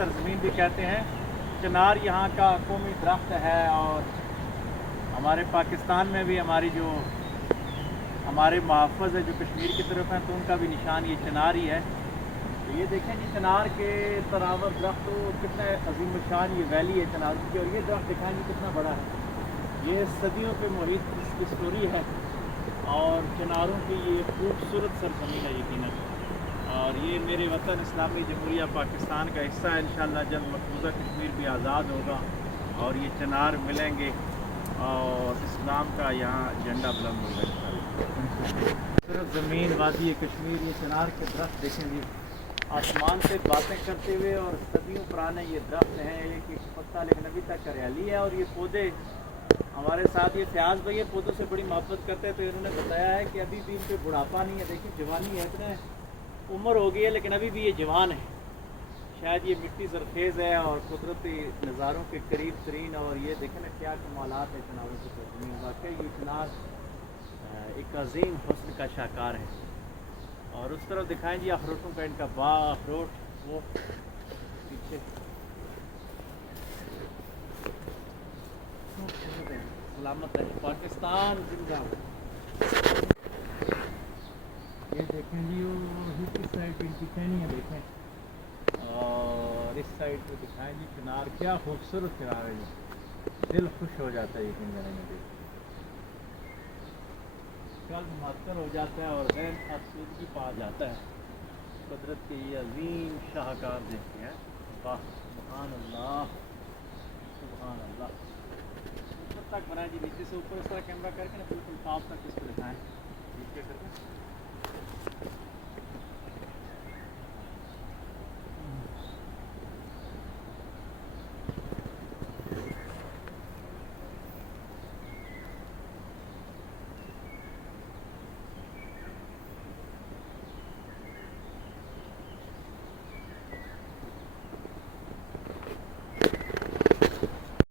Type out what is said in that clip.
सरजमीन भी कहते हैं। चिनार यहाँ का कौमी दरख्त है और हमारे पाकिस्तान में भी हमारे मुहाफ़िज़ है जो कश्मीर की तरफ हैं तो उनका भी निशान ये चिनार ही है। तो ये देखें जी चिनार के तरावर दरख्त तो कितना अजीम शान ये वैली है चिनार की, और ये दरख्त दिखाएं जी कितना बड़ा है। ये सदियों पे मुहित इसकी स्टोरी है और चिनारों की ये खूबसूरत सरजमीन है यकीनन। और ये मेरे वतन इस्लामी जमहूरिया पाकिस्तान का हिस्सा है। इंशाअल्लाह जब मकबूजा कश्मीर भी आज़ाद होगा और ये चिनार मिलेंगे और इस्लाम का यहाँ झंडा बुलंद होगा इंशाअल्लाह। सिर्फ ज़मीन वादी कश्मीर, ये चिनार के दरख्त देखें जी आसमान से बातें करते हुए, और सदियों पुराने ये दरख्त हैं। एक एक पत्ता लेकिन अभी तक हरियाली है। और ये पौधे हमारे साथ ये फयाज भाई ये पौधों से बड़ी मोहब्बत करते हैं, तो इन्होंने बताया है कि अभी भी इन पर बुढ़ापा नहीं है। देखिए जवानी है, इतने उम्र हो गई है लेकिन अभी भी ये जवान है। शायद ये मिट्टी ज़रखेज़ है और कुदरती नज़ारों के करीब तरीन। और ये देखें ना क्या कमालात है चिनारों की ज़मीन। वाकई ये चिनार एक अजीम हुस्न का शाकार है। और उस तरफ दिखाएं जी अखरोटों का इनका बाग, अखरोट वो पीछे सलामत है पाकिस्तान जिंदाबाद। ये देखें जी वो इस साइड पे इनकी टहनियाँ देखें, और इस साइड पे दिखाएं जी चिनार, क्या खूबसूरत चिनार है जी, दिल खुश हो जाता है यकीन करने में। देख कल मुअत्तर हो जाता है और ज़हन आसूदगी पा जाता है। कुदरत के ये अजीम शाहकार देखते हैं। वाह सुभान अल्लाह सुभान अल्लाह। ऊपर तक बनाए जी, नीचे से ऊपर इस तरह कैमरा करके ना बिल्कुल टॉप तक इसको दिखाएँ नीचे करके।